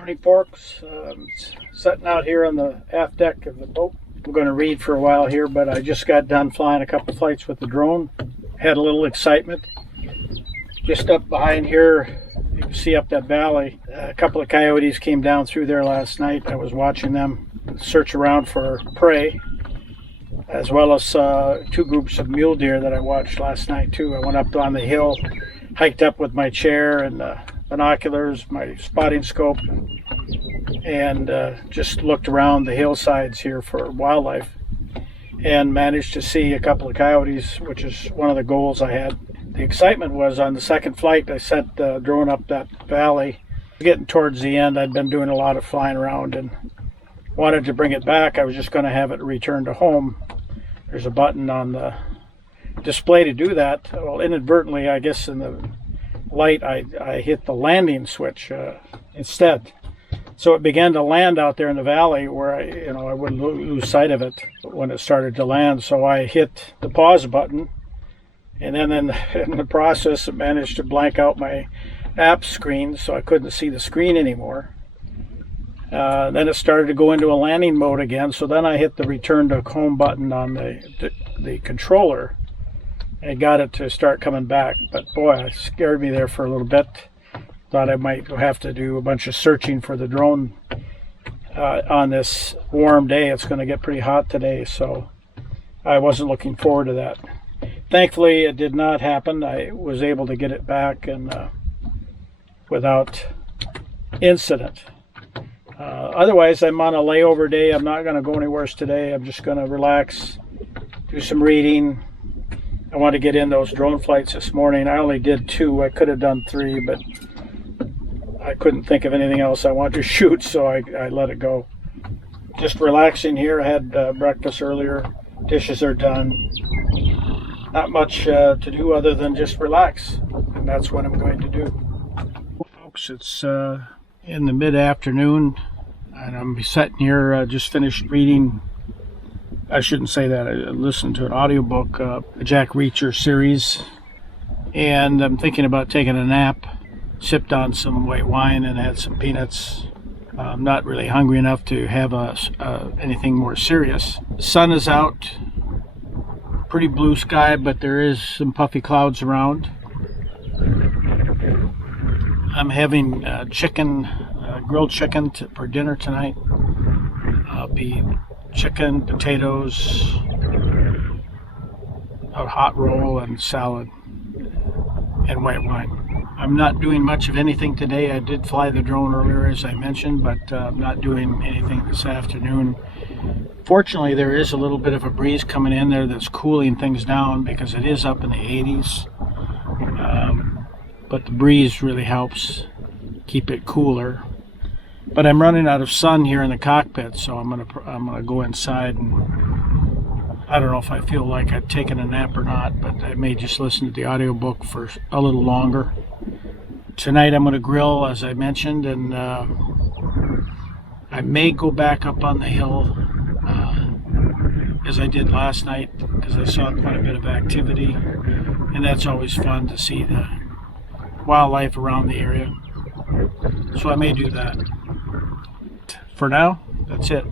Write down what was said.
Morning, folks. Sitting out here on the aft deck of the boat. I'm going to read for a while here, but I just got done flying a couple flights with the drone. Had a little excitement. Just up behind here, you can see up that valley, a couple of coyotes came down through there last night. I was watching them search around for prey, as well as two groups of mule deer that I watched last night too. I went up on the hill, hiked up with my chair and binoculars, my spotting scope, and just looked around the hillsides here for wildlife and managed to see a couple of coyotes, which is one of the goals I had. The excitement was on the second flight I sent the drone up that valley. Getting towards the end, I'd been doing a lot of flying around and wanted to bring it back. I was just going to have it return to home. There's a button on the display to do that. Well, inadvertently, I guess in the light, I hit the landing switch instead. So it began to land out there in the valley where I wouldn't lose sight of it when it started to land. So I hit the pause button, and then in the process, it managed to blank out my app screen, so I couldn't see the screen anymore. Then it started to go into a landing mode again. So then I hit the return to home button on the controller. I got it to start coming back, but boy, it scared me there for a little bit. Thought I might have to do a bunch of searching for the drone on this warm day. It's going to get pretty hot today, so I wasn't looking forward to that. Thankfully, it did not happen. I was able to get it back and without incident. Otherwise, I'm on a layover day. I'm not going to go anywhere today. I'm just going to relax, do some reading. I want to get in those drone flights this morning. I only did 2. I could have done 3, but I couldn't think of anything else I wanted to shoot, so I let it go. Just relaxing here. I had breakfast earlier. Dishes are done. Not much to do other than just relax, and that's what I'm going to do. Folks, it's in the mid-afternoon, and I'm sitting here, just finished reading. I shouldn't say that. I listened to an audiobook, a Jack Reacher series, and I'm thinking about taking a nap. Sipped on some white wine and had some peanuts. I'm not really hungry enough to have anything more serious. The sun is out. Pretty blue sky, but there is some puffy clouds around. I'm having chicken, grilled chicken for dinner tonight. I'll be chicken, potatoes, a hot roll, and salad, and white wine. I'm not doing much of anything today. I did fly the drone earlier, as I mentioned, but I'm not doing anything this afternoon. Fortunately, there is a little bit of a breeze coming in there that's cooling things down because it is up in the 80s. But the breeze really helps keep it cooler. But I'm running out of sun here in the cockpit, so I'm gonna go inside, and I don't know if I feel like I've taken a nap or not, but I may just listen to the audiobook for a little longer. Tonight I'm gonna grill, as I mentioned, and I may go back up on the hill as I did last night because I saw quite a bit of activity, and that's always fun to see the wildlife around the area. So I may do that. For now, that's it.